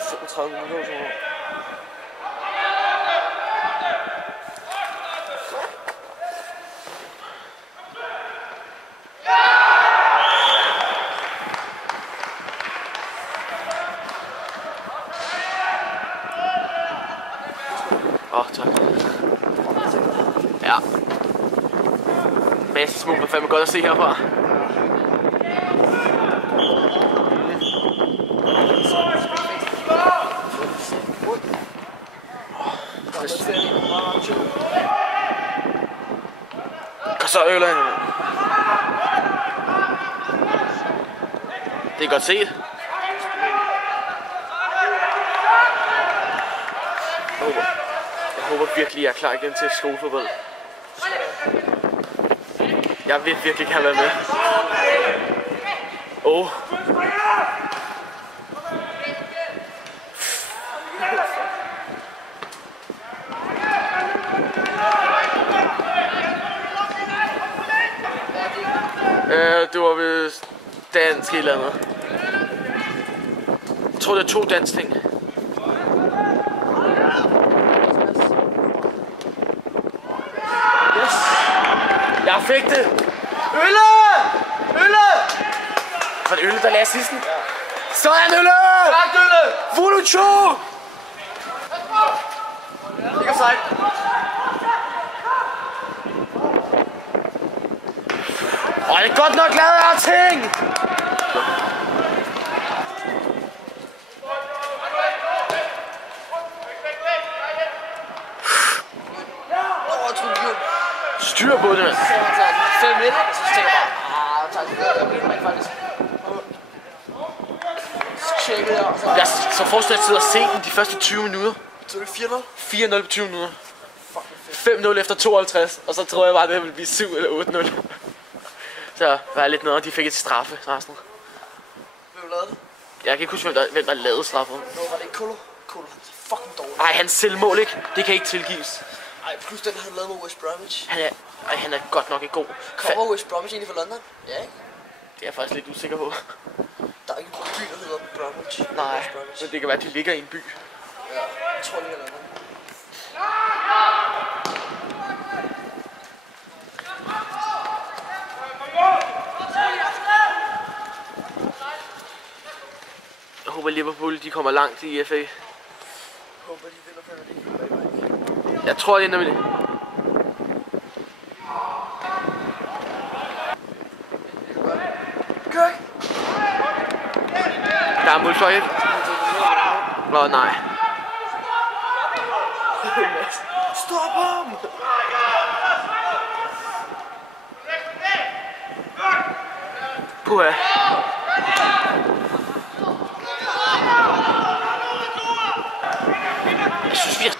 35 minutter. Så. Tak. Ja. Masse smug er fandme godt at se herfra. Og så Øland. Det er godt set. Jeg håber virkelig, jeg er klar igen til skolefodbold. Jeg vil virkelig gerne være med. Det var vist dansk eller andet. Jeg tror, det er 2 dansk ting. Jeg fik det! Ølle! Ølle! Var det Ølle, der lagde sidsten? Ja. Sådan, Ølle! Tak, Ølle! Volucho! Ikke offside. Det er godt nok lavet af ting! Styr på det, mand. Så han tager 5 midt, og så tænker jeg bare, tager det der faktisk. Så tjekker det her. Jeg så forestil dig at se den de første 20 minutter. Så er det 4-0? 4-0 på 20 minutter. 5-0 efter 52, og så tror jeg bare, at det ville blive 7 eller 8-0. Så var jeg lidt noget, og de fik et straffe resten. Hvem lavede det? Jeg kan ikke huske, hvem der lavede straffen. Nå, var det ikke Kolo? Kolo, han er fucking dårlig. Ej, hans selvmål ikke. Det kan ikke tilgives. Ej, plus den han lavede med West Bromwich. Han er godt nok ikke god. Kommer West Bromwich egentlig fra London? Ja, ikke? Det er jeg faktisk lidt usikker på. Der er ikke en by, der hedder Bromwich. Nej, men det kan være, at de ligger i en by. Ja, jeg tror, det er London. Jeg håber Liverpool de kommer langt i FA. Jeg håber de vinder Premier League. Jeg tror det ender med det. Okay. Der er målfløjt. Nå nej. Stop ham! Puha. Jeg synes vi er...